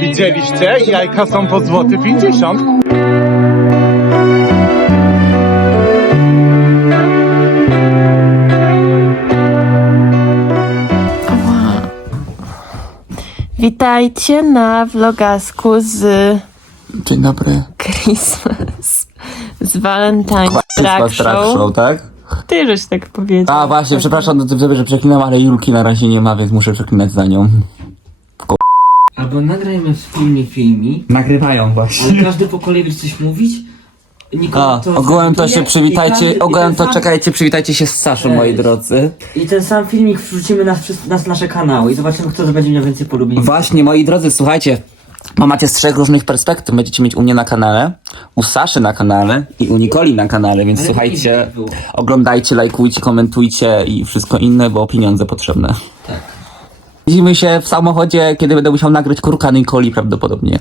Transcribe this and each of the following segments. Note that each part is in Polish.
Widzieliście? Jajka są po złoty 50. Witajcie na vlogasku z Dzień dobry. Christmas, z Valentine Track Show. Show, tak? Ty żeś tak powiedział. A właśnie, przepraszam do ciebie, że przeklinam, ale Julki na razie nie ma, więc muszę przeklinać za nią. Albo nagrajmy wspólnie filmik, Nagrywają właśnie. ale każdy po kolei będzie coś mówić. Nikogo A, ogółem to się i przywitajcie, każdy- i ogółem ten to sam- czekajcie, przywitajcie się z Saszą, Cześć. moi drodzy. I ten sam filmik wrzucimy na, na nasze kanały i zobaczymy, kto to będzie miał więcej polubień. Właśnie, moi drodzy, słuchajcie, bo macie z trzech różnych perspektyw. Będziecie mieć u mnie na kanale, u Saszy na kanale i u Nikoli na kanale, więc Ale słuchajcie, nie było. oglądajcie, lajkujcie, komentujcie i wszystko inne, bo pieniądze potrzebne. Tak. Widzimy się w samochodzie, kiedy będę musiał nagrać kurka Nikoli prawdopodobnie.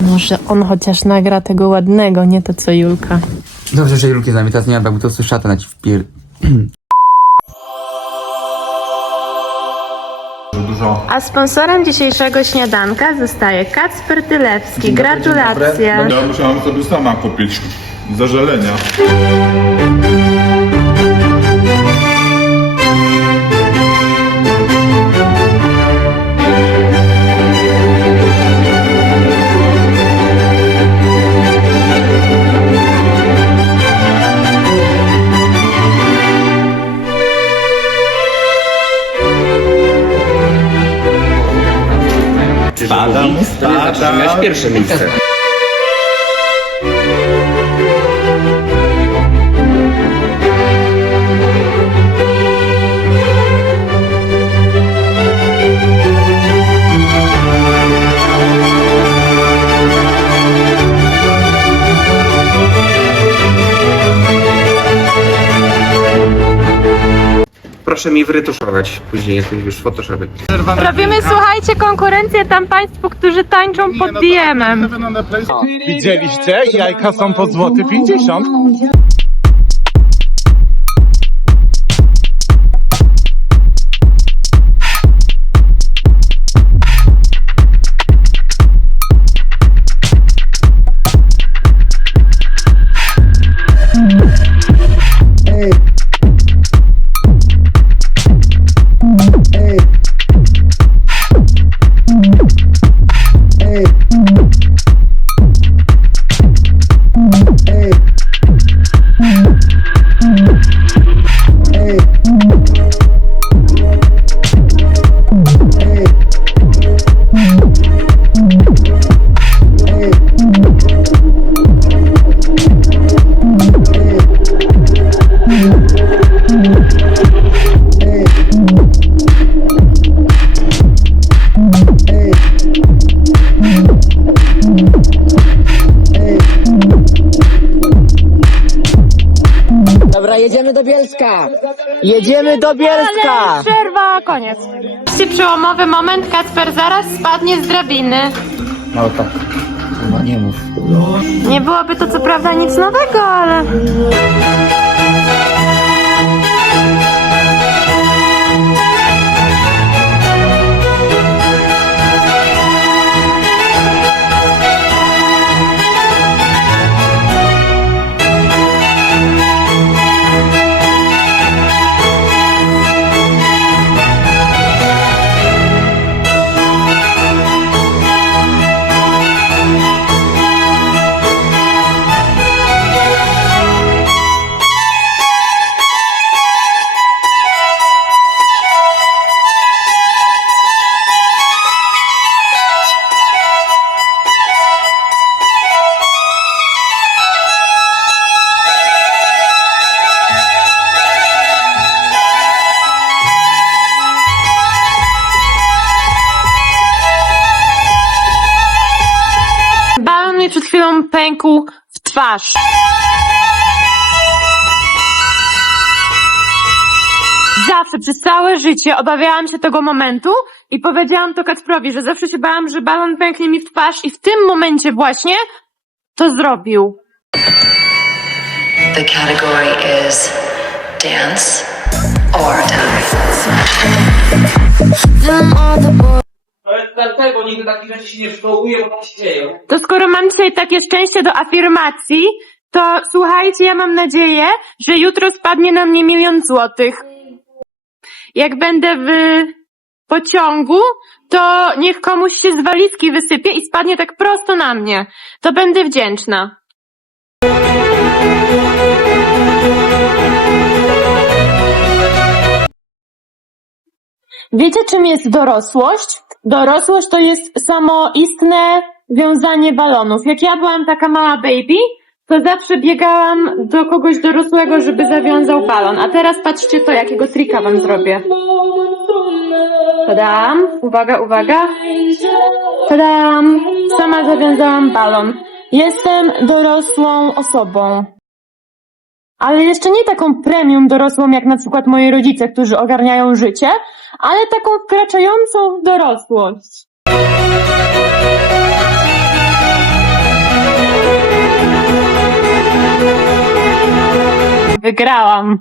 Może on chociaż nagra tego ładnego, nie to co Julka. Dobrze, że Julki z nami teraz nie ma, bo to słyszała na ci wpier... A sponsorem dzisiejszego śniadanka zostaje Kacper Tylewski. Gratulacje. Ja musiałam sobie sama kupić. Zażalenia. Spadam. pierwsze miejsce. Proszę mi wyretuszować później jakoś już w Photoshopie. Robimy, słuchajcie, konkurencję tam państwu, którzy tańczą pod DM-em. Widzieliście? Jajka są po złoty 50. jedziemy do Bielska! Jedziemy do Bielska! Przerwa, koniec. Przełomowy moment, Kacper zaraz spadnie z drabiny. No tak, chyba nie mów. Nie byłoby to co prawda nic nowego, ale... chwilą pękł w twarz. Zawsze, przez całe życie obawiałam się tego momentu i powiedziałam to Kacprowi, że zawsze się bałam, że balon pęknie mi w twarz i w tym momencie właśnie to zrobił. The category is dance or die. Jestem tego, nigdy takich rzeczy się nie przywołuję, bo się dzieją. To skoro mam dzisiaj takie szczęście do afirmacji, to słuchajcie, ja mam nadzieję, że jutro spadnie na mnie milion złotych. Jak będę w pociągu, to niech komuś się z walizki wysypie i spadnie tak prosto na mnie. To będę wdzięczna. Wiecie, czym jest dorosłość? Dorosłość to jest samoistne wiązanie balonów. Jak ja byłam taka mała baby, to zawsze biegałam do kogoś dorosłego, żeby zawiązał balon. A teraz patrzcie to, jakiego trika wam zrobię. Tadam. Uwaga, uwaga. Tadam. Sama zawiązałam balon. Jestem dorosłą osobą. Ale jeszcze nie taką premium dorosłą, jak na przykład moi rodzice, którzy ogarniają życie, ale taką wkraczającą w dorosłość. Wygrałam.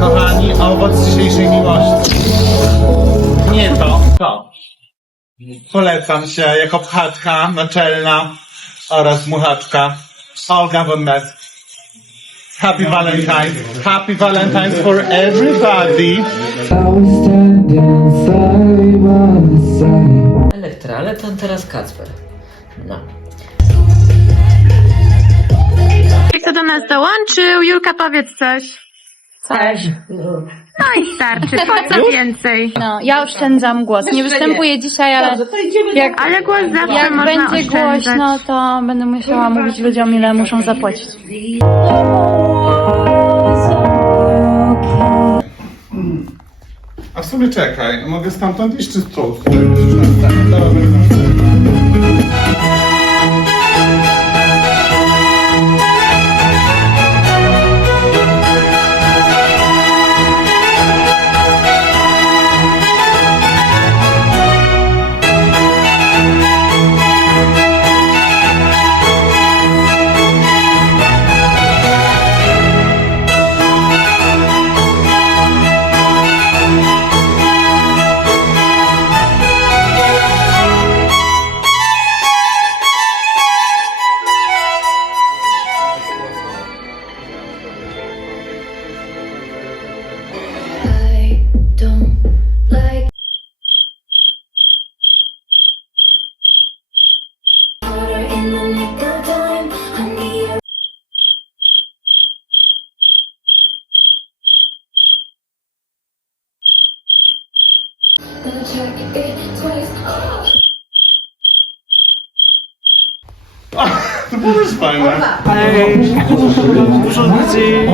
Kochani, owoc dzisiejszej miłości. Nie to, to. Polecam się jako pchatka naczelna oraz muchaczka Olga von Mess. Happy Valentine's. Happy Valentine's for everybody. Elektra, ale to teraz Kacper. No. Kto do nas dołączył? Julka, powiedz coś. Cześć. No i starczy, po co więcej? No, ja oszczędzam głos. Nie występuję dzisiaj, ale jak, Ale głos zawsze jak można będzie oszczędzać. głośno, to będę musiała mówić ludziom, ile muszą zapłacić. A w sumie czekaj, mogę stamtąd iść czy czołg? I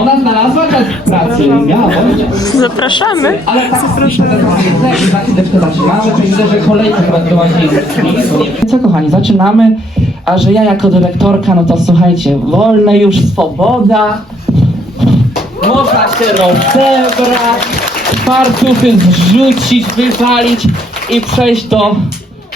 Ona znalazła czas pracy, miała. Zapraszamy. Ale tak, zapraszamy. Zaczynamy, to widzę, że kolejka chyba prowadzi. Co kochani, zaczynamy. A że ja jako dyrektorka, no to słuchajcie, wolne już swoboda. Można się rozebrać, fartuchy zrzucić, wywalić i przejść do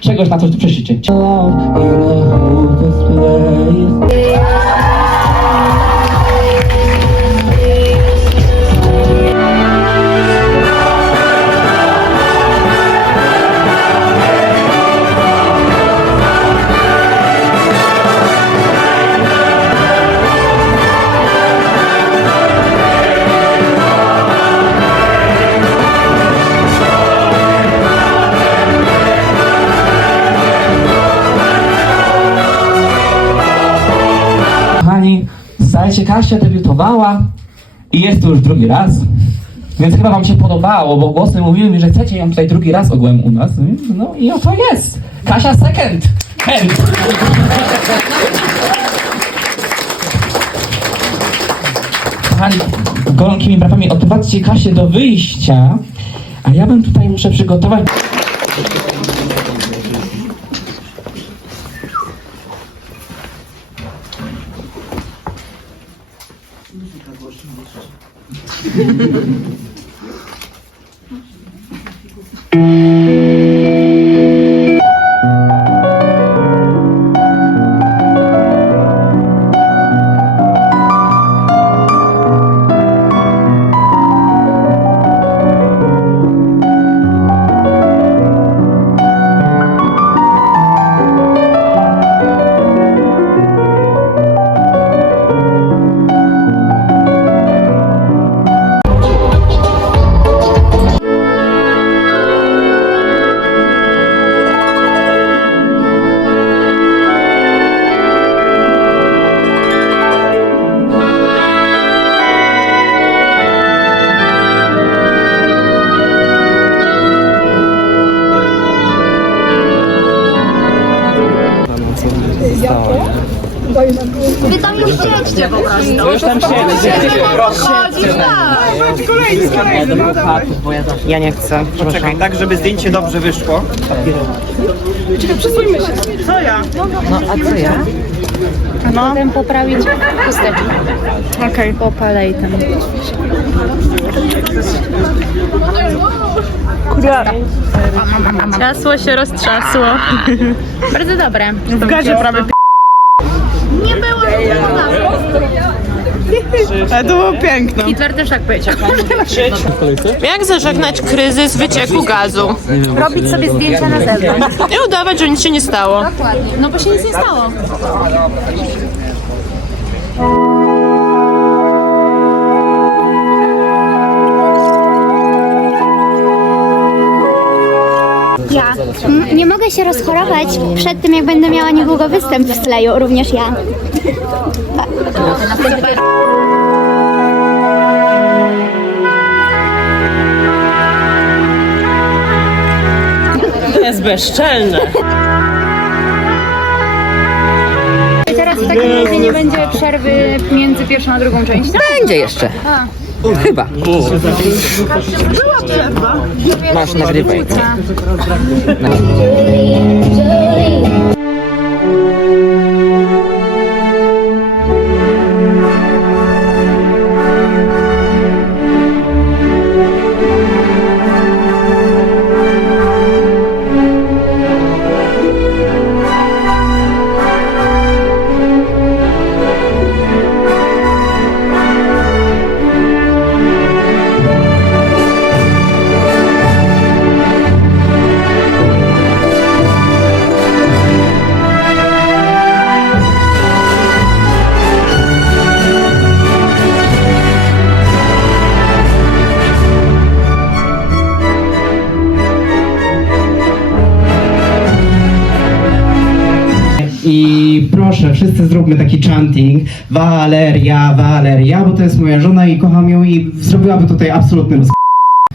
czegoś, na co przejdziecie. Słuchajcie, Kasia debiutowała i jest tu już drugi raz. Więc chyba wam się podobało, bo głosy mówiły mi, że chcecie ją tutaj drugi raz ogółem u nas. No i oto jest. Kasia second hand. Kochani, gorącymi brawami odprowadźcie Kasię do wyjścia, a ja bym tutaj muszę przygotować... Już tam Ja nie chcę. Czekaj, tak żeby zdjęcie dobrze wyszło. No a co ja? No. Potem poprawić chusteczkę. Okej. Popalej tam. Ciasło się roztrzasło. Bardzo dobre. W gazie prawie Ale to było piękne. Hitler też tak powiedział. Jak zażegnać kryzys wycieku gazu? Robić sobie zdjęcia na zewnątrz. I udawać, że nic się nie stało. Dokładnie. No bo się nic nie stało. Ja m, nie mogę się rozchorować przed tym, jak będę miała niedługo występ w Sleju, również ja. Jest bezczelne. I teraz w takim razie nie będzie przerwy między pierwszą a drugą częścią? Będzie jeszcze. Chyba. Masz nagrywaj. I wszyscy zróbmy taki chanting. Waleria, Waleria, bo to jest moja żona i kocham ją i zrobiłaby tutaj absolutny roz...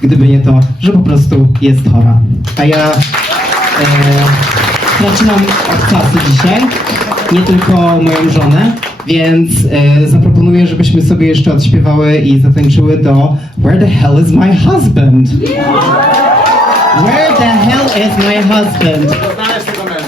Gdyby nie to, że po prostu jest chora. A ja e, zaczynam od klasy dzisiaj, nie tylko moją żonę, więc e, zaproponuję, żebyśmy sobie jeszcze odśpiewały i zatańczyły do Where the hell is my husband? Where the hell is my husband?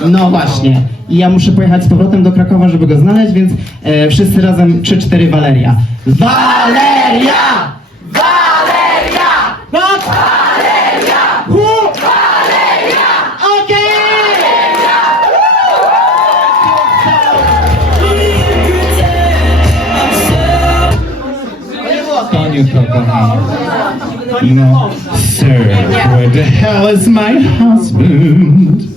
No właśnie. I ja muszę pojechać z powrotem do Krakowa, żeby go znaleźć, więc e, wszyscy razem 3-4 Waleria. Waleria! Waleria! No! Waleria! Hu! Waleria! Okej! No, sir, where the hell is my husband?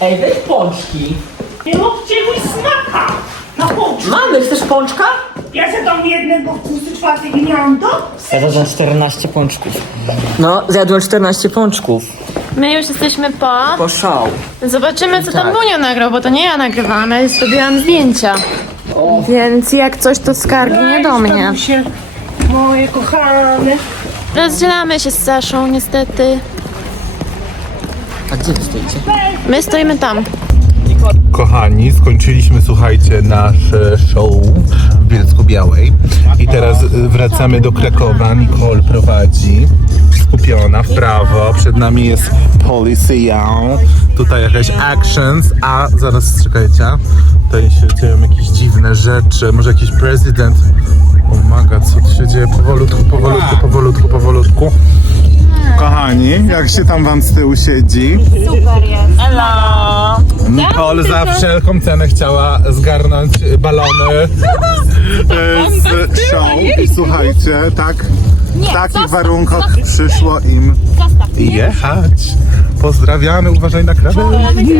Ej, weź pączki. Nie róbcie mi smaka! Na pączku! Mamy, chcesz pączka? Ja zadam jednego w 24 i miałam to? Zjadłem 14 pączków. No, zjadłem 14 pączków. My już jesteśmy po. Po show. Zobaczymy, co tam Tak. Bunio nagrał, bo to nie ja nagrywałam, ja zrobiłam zdjęcia. Więc jak coś, to skargi nie do mnie. się, moje kochane. Rozdzielamy się z Saszą, niestety. A gdzie wy stoicie? My stoimy tam. Kochani, skończyliśmy, słuchajcie, nasz e, show w Bielsku Białej i teraz e, wracamy do Krakowa. Nicole prowadzi, skupiona w prawo, przed nami jest policja, tutaj jakaś actions, a zaraz czekajcie, tutaj się dzieją jakieś dziwne rzeczy, może jakiś prezydent. O maga, co tu się dzieje? Powolutku, powolutku, powolutku, powolutku. Kochani, jak się tam wam z tyłu siedzi? Nicole za wszelką cenę chciała zgarnąć balony. E, z show. i słuchajcie, tak? W takich warunkach przyszło im jechać. Pozdrawiamy, uważaj na krawędzi.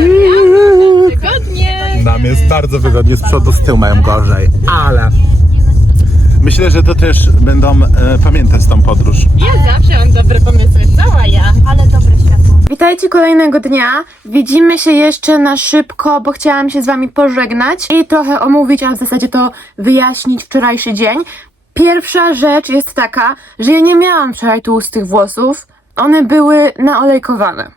Nam jest bardzo wygodnie, z przodu, z tyłu mają gorzej, ale Myślę, że to też będą e, pamiętać tą podróż. Ja zawsze mam dobre pomysły, cała ja. Ale dobre światło. Witajcie kolejnego dnia. Widzimy się jeszcze na szybko, bo chciałam się z wami pożegnać i trochę omówić, a w zasadzie to wyjaśnić wczorajszy dzień. Pierwsza rzecz jest taka, że ja nie miałam wczoraj tłustych włosów. One były naolejkowane.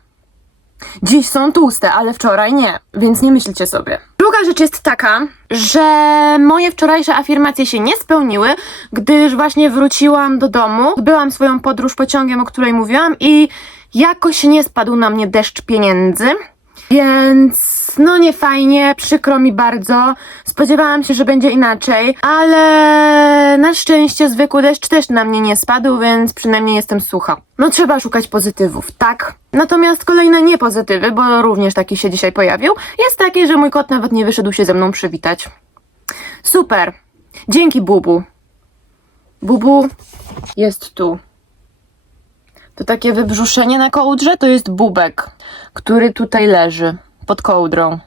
Dziś są tłuste, ale wczoraj nie, więc nie myślcie sobie. Druga rzecz jest taka, że moje wczorajsze afirmacje się nie spełniły, gdyż właśnie wróciłam do domu, byłam swoją podróż pociągiem, o której mówiłam i jakoś nie spadł na mnie deszcz pieniędzy. Więc no nie fajnie, przykro mi bardzo. Spodziewałam się, że będzie inaczej, ale na szczęście zwykły deszcz też na mnie nie spadł, więc przynajmniej jestem sucha. No trzeba szukać pozytywów, tak? Natomiast kolejne niepozytywy, bo również taki się dzisiaj pojawił, jest takie, że mój kot nawet nie wyszedł się ze mną przywitać. Super. Dzięki Bubu. Bubu jest tu. To takie wybrzuszenie na kołdrze to jest bubek, który tutaj leży pod kołdrą.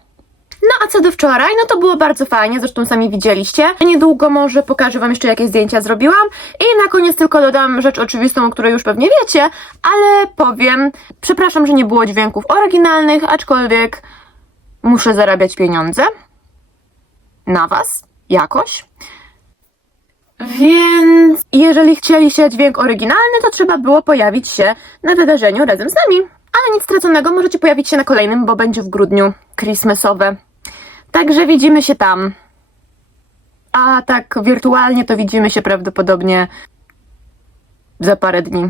No a co do wczoraj, no to było bardzo fajnie, zresztą sami widzieliście. Niedługo może pokażę wam jeszcze jakie zdjęcia zrobiłam i na koniec tylko dodam rzecz oczywistą, o której już pewnie wiecie, ale powiem, przepraszam, że nie było dźwięków oryginalnych, aczkolwiek muszę zarabiać pieniądze na was jakoś. Więc jeżeli chcieliście dźwięk oryginalny, to trzeba było pojawić się na wydarzeniu razem z nami. Ale nic straconego, możecie pojawić się na kolejnym, bo będzie w grudniu Christmasowe. Także widzimy się tam. A tak wirtualnie to widzimy się prawdopodobnie za parę dni.